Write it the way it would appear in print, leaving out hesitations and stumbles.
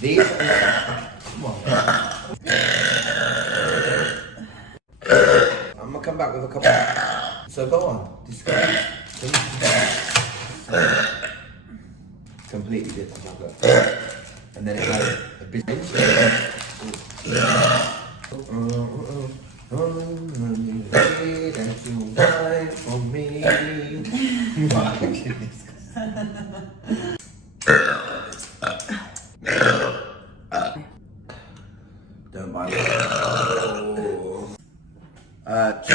These are, come on. I'm gonna come back with a couple. So go on, describe. Completely different. Look. And then it has a bit. That you wine for me. My goodness. Don't mind me. Two.